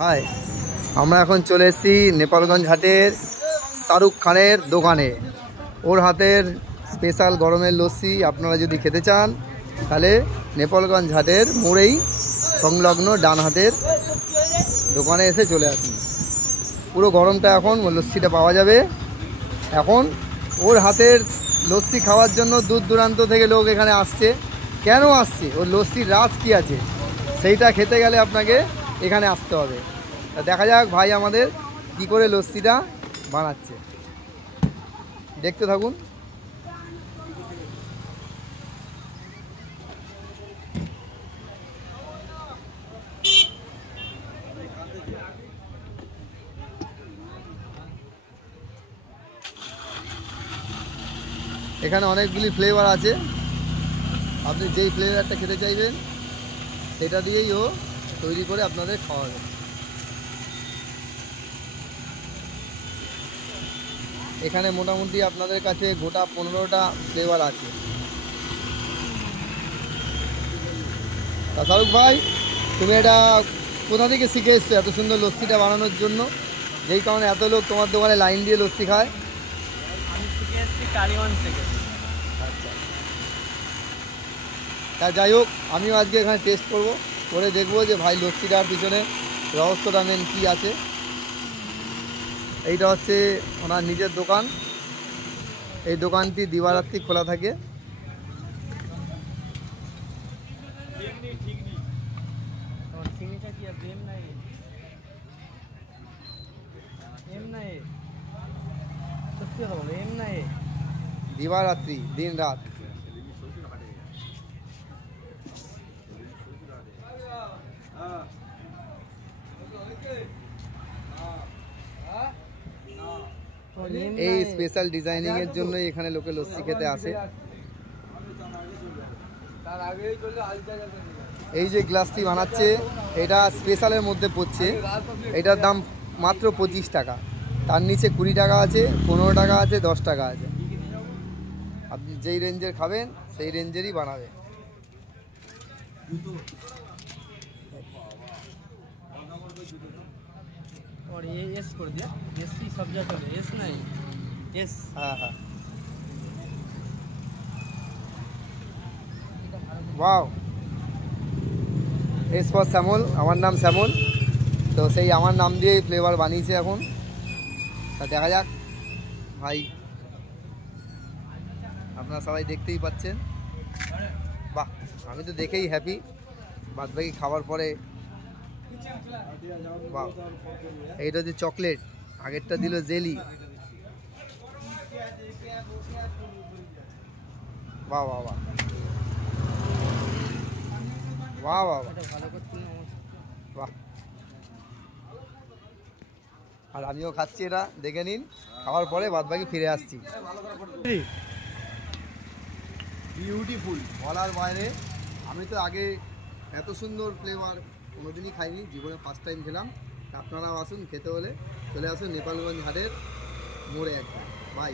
High, আমরা এখন চলে এসেছি নেপালগঞ্জ হাটের শাহরুখ খানের দোকানে। ওর হাতের স্পেশাল গরমের লস্যি আপনারা যদি খেতে চান তাহলে নেপালগঞ্জ হাটের মোড়েই সংলগ্ন ডান হাতের দোকানে এসে চলে আসুন। পুরো গরমটা এখন লস্যিটা পাওয়া যাবে। এখন ওর হাতের লস্যি খাওয়ার জন্য দূর দূরান্ত থেকে লোক এখানে আসছে। কেন আসছে? ওর লস্যির রাজ কী আছে সেইটা খেতে গেলে আপনাকে এখানে আসতে হবে। দেখা যাক ভাই আমাদের কি করে লস্যিটা বানাচ্ছে, দেখতে থাকুন। এখানে অনেকগুলি ফ্লেভার আছে, আপনি যেই ফ্লেভারটা খেতে চাইবেন সেটা দিয়েই ও তৈরি করে আপনাদের খাওয়াবে। এখানে মোটামুটি আপনাদের কাছে গোটা 15টা ফ্লেভার আছে। তা শাহরুখ ভাই, তুমি এটা কোথা থেকে শিখে এসছো এত সুন্দর লস্যিটা বানানোর জন্য, যেই কারণে এত লোক তোমার দোকানে লাইন দিয়ে লস্যি খায়? আমি শিখে এসেছি কালীগঞ্জ থেকে। আচ্ছা, তা যাই হোক, আমিও আজকে এখানে টেস্ট করব, করে দেখবো যে ভাই লস্যিটার পিছনে রহস্যটা মেন কী আছে। এইটা হচ্ছে ওনার নিজের দোকান। এই দোকানটি দিবারাত্রি খোলা থাকে। দিবারাত্রি, দিন রাত। এই স্পেশাল ডিজাইনিং এর জন্যই এখানে লোকে লস্যি খেতে আসে। এই যে গ্লাসটি বানাচ্ছে এটা স্পেশালের মধ্যে পড়ছে, এটার দাম মাত্র 25 টাকা। তার নিচে 20 টাকা আছে, 15 টাকা আছে, 10 টাকা আছে। আপনি যেই রেঞ্জের খাবেন সেই রেঞ্জেরই বানাবে। और ये एस कर दिया, एस सी सब जगह चले, एस नहीं एस। हाँ हाँ, वाओ। এস ফর শ্যামল, আমার নাম শ্যামল, তো সেই আমার নাম দিয়েই ফ্লেভার বানিয়েছে এখন। তা দেখা যাক ভাই, আপনারা সবাই দেখতেই পাচ্ছেন। বাহ, আমি তো দেখেই হ্যাপি। বাদবাকি খাওয়ার পরে বাহ, এইটা হচ্ছে চকলেট, আগেরটা দিল জেলি। বাহ বাহ বাহ বাহ বাহ বাহ। আর আমিও খাচ্ছি, এটা দেখে নিন। খাওয়ার পরে বাদবাকি ফিরে আসছি। বিউটিফুল, বলার বাইরে। আমি তো আগে এত সুন্দর ফ্লেভার কোনোদিনই খাইনি, জীবনে ফার্স্ট টাইম খেলাম। আপনারাও আসুন, খেতে হলে চলে আসুন নেপালগঞ্জ হাটের মোড়ে একদম। বাই।